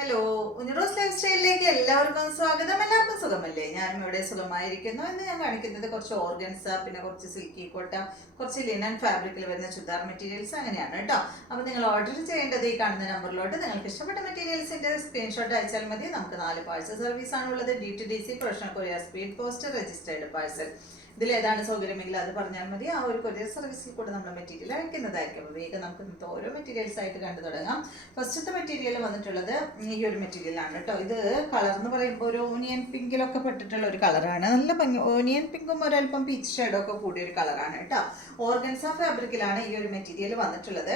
Hello, ഉനിറോസ് life സ്റ്റൈലിലേക്ക് എല്ലാവർക്കും സ്വാഗതം. എല്ലാവർക്കും സുഖമല്ലേ? ഞാനും ഇവിടെ സുഖമായിരിക്കുന്നു. ഇന്ന് ഞാൻ കാണിക്കുന്നത് കുറച്ച് ഓർഗൻസ, പിന്നെ കുറച്ച് സിൽക്കി കോട്ട, കുറച്ച് ലിനൻ ഫാബ്രിക്കിൽ വരുന്ന ചുരിദാർ മെറ്റീരിയൽസ് അങ്ങനെയാണ് കേട്ടോ. അപ്പോൾ നിങ്ങൾ ഓർഡർ ചെയ്യേണ്ടത് ഈ കാണുന്ന നമ്പറിലോട്ട് നിങ്ങൾക്ക് ഇഷ്ടപ്പെട്ട മെറ്റീരിയൽസിന്റെ സ്ക്രീൻഷോട്ട് അയച്ചാൽ മതി. നമുക്ക് 4 പാഴ്സൽ സർവീസ് ആണുള്ളത്. DTDC, professional courier, speed post, registered parcel. ഇതിൽ ഏതാണ് സൗകര്യമെങ്കിൽ അത് പറഞ്ഞാൽ മതി. ആ ഒരു കൊറിയർ സർവീസിൽ കൂടെ നമ്മൾ മെറ്റീരിയൽ അയക്കുന്നതായിരിക്കും. അപ്പോൾ വേഗം നമുക്ക് ഇന്നത്തെ ഓരോ മെറ്റീരിയൽസ് ആയിട്ട് കണ്ടു തുടങ്ങാം. ഫസ്റ്റത്തെ മെറ്റീരിയൽ വന്നിട്ടുള്ളത് ഈ ഒരു മെറ്റീരിയലാണ് കേട്ടോ. ഇത് കളർ എന്ന് പറയുമ്പോൾ ഒരു ഓനിയൻ പിങ്കിലൊക്കെ പെട്ടിട്ടുള്ള ഒരു കളറാണ്. നല്ല ഭംഗി. ഓനിയൻ പിങ്കും ഒരല്പം പീച്ച് ഷെയ്ഡൊക്കെ കൂടിയ ഒരു കളറാണ് കേട്ടോ. ഓർഗൻസ ഫാബ്രിക്കിലാണ് ഈ ഒരു മെറ്റീരിയൽ വന്നിട്ടുള്ളത്.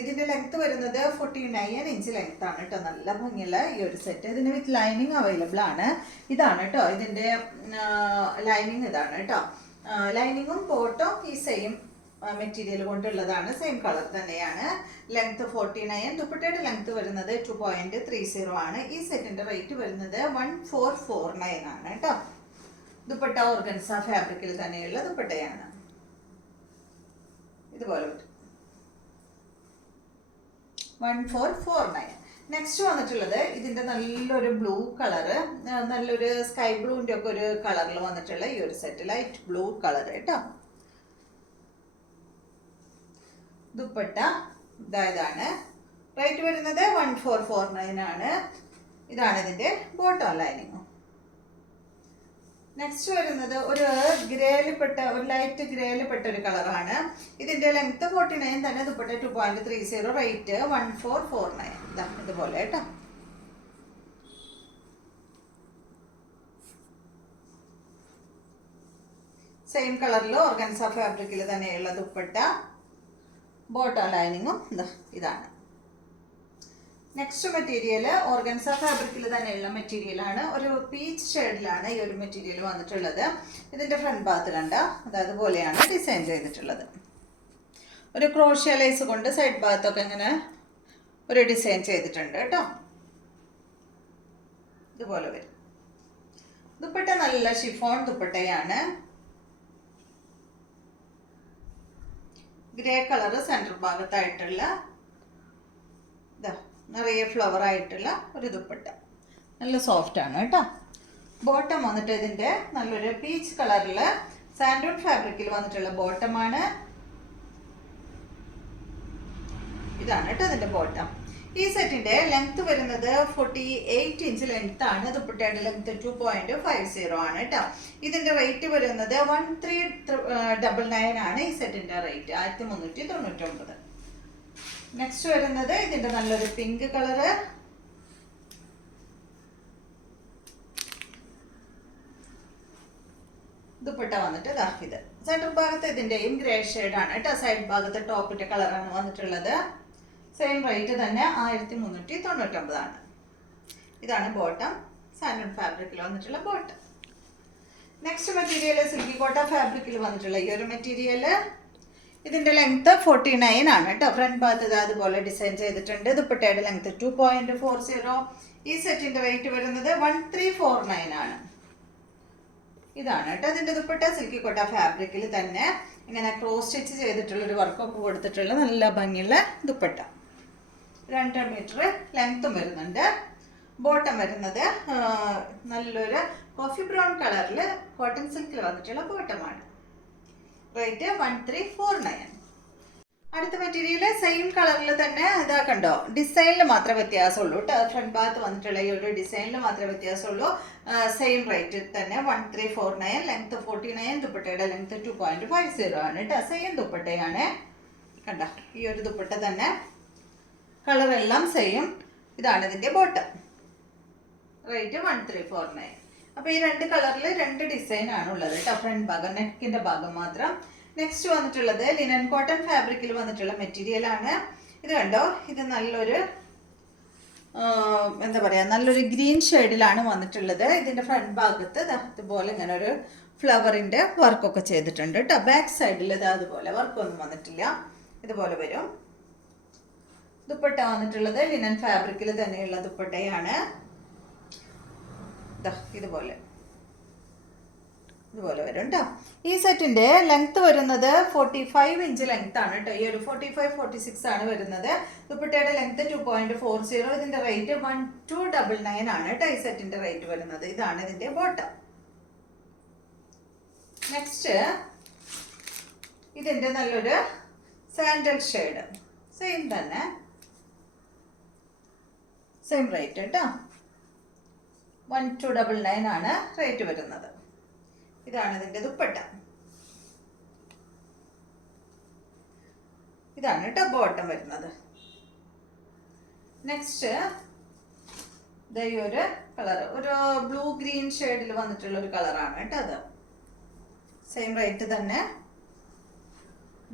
ഇതിന്റെ ലെങ്ത് വരുന്നത് 49 ഇഞ്ച് ലെങ്ത് ആണ് കേട്ടോ. നല്ല ഭംഗിയുള്ള ഈ ഒരു സെറ്റ്. ഇതിന് വിത്ത് ലൈനിങ് അവൈലബിൾ ആണ്. ഇതാണ് കേട്ടോ ഇതിന്റെ ലൈനിങ്. ഇതാണ് കേട്ടോ ലൈനിങ്ങും ബോട്ടും ഈ സെയിം മെറ്റീരിയൽ കൊണ്ടുള്ളതാണ്. സെയിം കളർ തന്നെയാണ്. ലെങ്ത് 49. ദുപ്പട്ടയുടെ ലെങ്ത് വരുന്നത് 2.30 ആണ്. ഈ സെറ്റിന്റെ റേറ്റ് വരുന്നത് 1449 ആണ് കേട്ടോ. ദുപ്പട്ട ഓർഗൻസ ഫാബ്രിക്കിൽ തന്നെയുള്ള ദുപ്പട്ടയാണ്. ഇതുപോലെ വരും 1449. നെക്സ്റ്റ് വന്നിട്ടുള്ളത് ഇതിന്റെ നല്ലൊരു ബ്ലൂ കളറ്, നല്ലൊരു സ്കൈ ബ്ലൂവിന്റെ ഒക്കെ ഒരു കളറിൽ വന്നിട്ടുള്ള ഈ ഒരു സെറ്റ്, ലൈറ്റ് ബ്ലൂ കളർ കേട്ടോ. ദുപ്പട്ട ഇതാണ്. റേറ്റ് വരുന്നത് 1449 ആണ്. ഇതാണ് ഇതിന്റെ ബോട്ടം ലൈനിങ്. നെക്സ്റ്റ് വരുന്നത് ഒരു ഗ്രേയിൽപ്പെട്ട, ഒരു ലൈറ്റ് ഗ്രേയിൽപ്പെട്ട ഒരു കളറാണ്. ഇതിന്റെ ലെങ്ത് 49 തന്നെ. ദുപ്പട്ട 2.30. റേറ്റ് 1449. ഇതുപോലെ കേട്ടോ. സെയിം കളറിൽ ഓർഗൻസ ഫാബ്രിക്കിൽ തന്നെയുള്ള ദുപ്പട്ട, ബോട്ടം ലൈനിങ്ങും ഇതാണ്. നെക്സ്റ്റ് മെറ്റീരിയൽ ഓർഗൻസ ഫാബ്രിക്കിൽ തന്നെയുള്ള മെറ്റീരിയലാണ്. ഒരു പീച്ച് ഷെയ്ഡിലാണ് ഈ ഒരു മെറ്റീരിയൽ വന്നിട്ടുള്ളത്. ഇതിന്റെ ഫ്രണ്ട് ഭാഗത്ത് കണ്ട അതുപോലെയാണ് ഡിസൈൻ ചെയ്തിട്ടുള്ളത്. ഒരു ക്രോഷ്യ ലേസ് കൊണ്ട് സൈഡ് ഭാഗത്തൊക്കെ ഇങ്ങനെ ഒരു ഡിസൈൻ ചെയ്തിട്ടുണ്ട് കേട്ടോ. ഇതുപോലെ വരും. ദുപ്പട്ട നല്ല ഷിഫോൺ ദുപ്പട്ടയാണ്. ഗ്രേ കളർ സെൻറ്റർ ഭാഗത്തായിട്ടുള്ള നിറയെ ഫ്ലവർ ആയിട്ടുള്ള ഒരു ദുപ്പട്ട. നല്ല സോഫ്റ്റ് ആണ് കേട്ടോ. ബോട്ടം വന്നിട്ട് ഇതിന്റെ നല്ലൊരു പീച്ച് കളറിൽ സാൻഡൂൺ ഫാബ്രിക്കിൽ വന്നിട്ടുള്ള ബോട്ടമാണ്. ഇതാണ് കേട്ടോ ഇതിന്റെ ബോട്ടം. ഈ സെറ്റിന്റെ ലെങ്ത് വരുന്നത് 48 ഇഞ്ച് ലെങ്ത് ആണ്. ദുപ്പട്ടയുടെ ലെങ്ത് 2.50 ആണ് കേട്ടോ. ഇതിന്റെ റേറ്റ് വരുന്നത് 1399 ആണ്. ഈ സെറ്റിന്റെ റേറ്റ് 1399. നെക്സ്റ്റ് വരുന്നത് ഇതിന്റെ നല്ലൊരു പിങ്ക് കളറ്. ദുപ്പട്ട വന്നിട്ട് ഇത് സെന്റർ ഭാഗത്ത് ഇതിന്റെയും ഗ്രേ ഷെയ്ഡ് ആണ് കേട്ടോ. സൈഡ് ഭാഗത്ത് ടോപ്പിന്റെ കളറാണ് വന്നിട്ടുള്ളത്. സെയിം റേറ്റ് തന്നെ 1399 ആണ്. ഇതാണ് ബോട്ടം. സാൻഡൺ ഫാബ്രിക്കിൽ വന്നിട്ടുള്ള ബോട്ടം. നെക്സ്റ്റ് മെറ്റീരിയൽ സിൽക്കി കോട്ട ഫാബ്രിക്കിൽ വന്നിട്ടുള്ള ഈ ഒരു മെറ്റീരിയൽ. ഇതിന്റെ ലെങ്ത് 49 ആണ് കേട്ടോ. ഫ്രണ്ട് ഭാഗത്ത് അതുപോലെ ഡിസൈൻ ചെയ്തിട്ടുണ്ട്. ദുപ്പട്ടയുടെ ലെങ്ത് 2.40. ഈ സെറ്റിന്റെ റേറ്റ് വരുന്നത് 1349 ആണ്. ഇതാണ് കേട്ടോ ഇതിന്റെ ദുപ്പട്ട. സിൽക്കി കോട്ട ഫാബ്രിക്കിൽ തന്നെ ഇങ്ങനെ ക്രോസ് സ്റ്റിച്ച് ചെയ്തിട്ടുള്ള ഒരു വർക്കൊക്കെ കൊടുത്തിട്ടുള്ള നല്ല ഭംഗിയുള്ള ദുപ്പട്ട. 2 മീറ്റർ ലെങ്ത്തും വരുന്നുണ്ട്. ബോട്ടം വരുന്നത് നല്ലൊരു കോഫി ബ്രൗൺ കളറിൽ കോട്ടൺ സിൽക്കിൽ വന്നിട്ടുള്ള ബോട്ടമാണ്. റേറ്റ് 1349. അടുത്ത മെറ്റീരിയൽ സെയിം കളറിൽ തന്നെ. ഇതാ കണ്ടോ, ഡിസൈനിൽ മാത്രമേ വ്യത്യാസമുള്ളൂ കേട്ടോ. ഫ്രണ്ട് ഭാഗത്ത് വന്നിട്ടുള്ള ഈ ഒരു ഡിസൈനിൽ മാത്രമേ വ്യത്യാസമുള്ളൂ. സെയിം റേറ്റ് തന്നെ 1349. ലെങ്ത് 49. ദുപ്പട്ടയുടെ ലെങ്ത് 2.50 ആണ് കേട്ടോ. സെയിം ദുപ്പട്ടയാണ്. കണ്ടോ ഈ ഒരു ദുപ്പട്ട തന്നെ. കളറെല്ലാം സെയിം. ഇതാണ് ഇതിന്റെ ബോട്ടം. റേറ്റ് 1349. അപ്പോൾ ഈ 2 കളറിൽ 2 ഡിസൈൻ ആണ് ഉള്ളത് കേട്ടോ. ഫ്രണ്ട് ഭാഗം, നെക്കിന്റെ ഭാഗം മാത്രം. നെക്സ്റ്റ് വന്നിട്ടുള്ളത് ലിനൻ കോട്ടൺ ഫാബ്രിക്കിൽ വന്നിട്ടുള്ള മെറ്റീരിയൽ ആണ്. ഇത് കണ്ടോ, ഇത് നല്ലൊരു എന്താ പറയാ, നല്ലൊരു ഗ്രീൻ ഷെയ്ഡിലാണ് വന്നിട്ടുള്ളത്. ഇതിന്റെ ഫ്രണ്ട് ഭാഗത്ത് ഇതുപോലെ ഇങ്ങനെ ഒരു ഫ്ലവറിന്റെ വർക്കൊക്കെ ചെയ്തിട്ടുണ്ട് കേട്ടോ. ബാക്ക് സൈഡിൽ ഇത് അതുപോലെ വർക്കൊന്നും വന്നിട്ടില്ല. ഇതുപോലെ വരും. ദുപ്പട്ട വന്നിട്ടുള്ളത് ലിനൻ ഫാബ്രിക്കിൽ തന്നെയുള്ള ദുപ്പട്ടയാണ്. ഇതുപോലെ ഇതുപോലെ വരും കേട്ടോ. ഈ സെറ്റിൻ്റെ ലെങ്ത് വരുന്നത് 45 ഇഞ്ച് ലെങ്ത് ആണ് കേട്ടോ. ഈ ഒരു 45-46 ആണ് വരുന്നത്. ദുപ്പട്ടയുടെ ലെങ്ത് 2.40. ഇതിൻ്റെ റേറ്റ് 1299 ആണ് കേട്ടോ. ഈ സെറ്റിൻ്റെ റേറ്റ് വരുന്നത്. ഇതാണ് ഇതിൻ്റെ ബോട്ടം. നെക്സ്റ്റ് ഇതിൻ്റെ നല്ലൊരു സാൻഡൽ ഷെയ്ഡ്, സെയിം തന്നെ, സെയിം റേറ്റ് കേട്ടോ. 1299 ആണ് റേറ്റ് വരുന്നത്. ഇതാണ് ഇതിൻ്റെ ദുപ്പട്ട. ഇതാണ് കേട്ടോ ബോട്ടം വരുന്നത്. നെക്സ്റ്റ് ഈ ഒരു കളർ, ഒരു ബ്ലൂ ഗ്രീൻ ഷെയ്ഡിൽ വന്നിട്ടുള്ള ഒരു കളറാണ് കേട്ടോ. അത് സെയിം റേറ്റ് തന്നെ,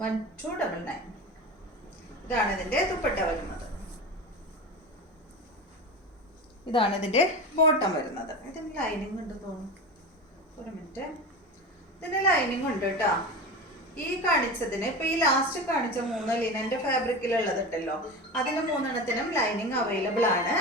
1299. ഇതാണ് ഇതിൻ്റെ ദുപ്പട്ട വരുന്നത്. ഇതാണ് ഇതിൻ്റെ ബോട്ടം വരുന്നത്. ഇതിന് ലൈനിങ് ഉണ്ട് തോന്നുന്നു. ഒരു മിനിറ്റ്, ഇതിൻ്റെ ലൈനിങ് ഉണ്ട് കേട്ടോ. ഈ കാണിച്ചതിന് ഇപ്പൊ ഈ ലാസ്റ്റ് കാണിച്ച 3 ലിനന്റെ ഫാബ്രിക്കിലുള്ളതുണ്ടല്ലോ, അതിന് 3 ലൈനിങ് അവൈലബിൾ ആണ്.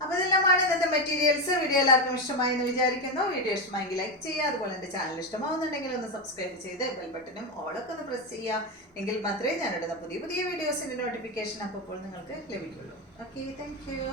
അപ്പൊ ഇതെല്ലാമാണ് ഇന്നത്തെ മെറ്റീരിയൽസ്. വീഡിയോ എല്ലാവർക്കും ഇഷ്ടമായി എന്ന് വിചാരിക്കുന്നു. വീഡിയോ ഇഷ്ടമായെങ്കിൽ ലൈക്ക് ചെയ്യുക. അതുപോലെ എൻ്റെ ചാനൽ ഇഷ്ടമാവുന്നുണ്ടെങ്കിൽ ഒന്ന് സബ്സ്ക്രൈബ് ചെയ്ത് ബെൽ ബട്ടനും ഓളൊക്കെ ഒന്ന് പ്രസ് ചെയ്യുക. എങ്കിൽ മാത്രമേ ഞാനിടുന്ന പുതിയ പുതിയ വീഡിയോസിന്റെ നോട്ടിഫിക്കേഷൻ അപ്പോൾ നിങ്ങൾക്ക് ലഭിക്കുള്ളൂ. Okay, thank you.